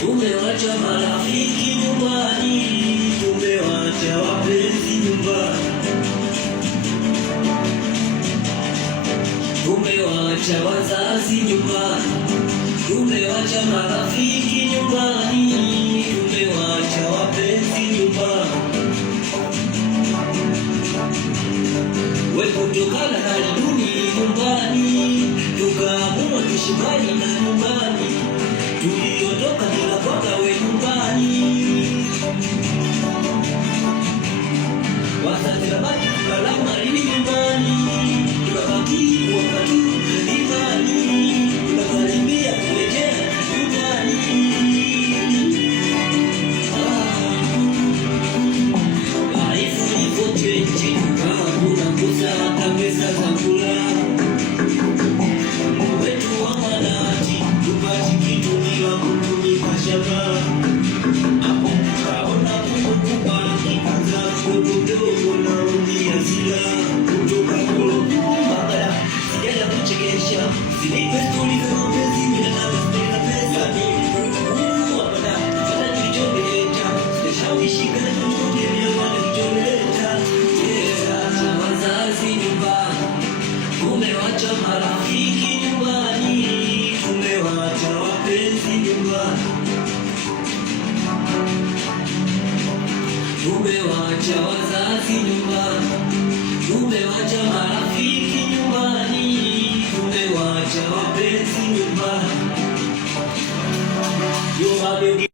Tumewacha marafiki nyumbani, tumewacha wapenzi nyumbani, tumewacha wazazi nyumbani, tumewacha marafiki nyumbani, tumewacha wapenzi nyumbani. We kutokana na hali duni nyumbani, tukaamua tuishi mbali na nyumbani, tuliondoka tunakwenda we nyumbani. Wazazi nabaki tukalama lini nyumbani, tukabaki wakati nyumbani, tunakaribia kurejea nyumbani. Life ipo change, hakuna kosa hata pesa za kula. Wetu wa manati tupati kitu bila kutumika shaba. Hapo kaona kumbuka kikaza kudogo na unia zila kutoka kuloku magara sijala kuchekesha zilipe stori za mapenzi bila na pesa ni wapanda hata nilichomeleta sijashawishika na kutokelea wala nilichomeleta. Wazazi nyumbani, tumewacha marafiki nyumbani, tumewacha wapenzi nyumbani, tumewacha wazazi nyumbani, tumewacha marafiki nyumbani, tumewacha wapenzi nyumbani.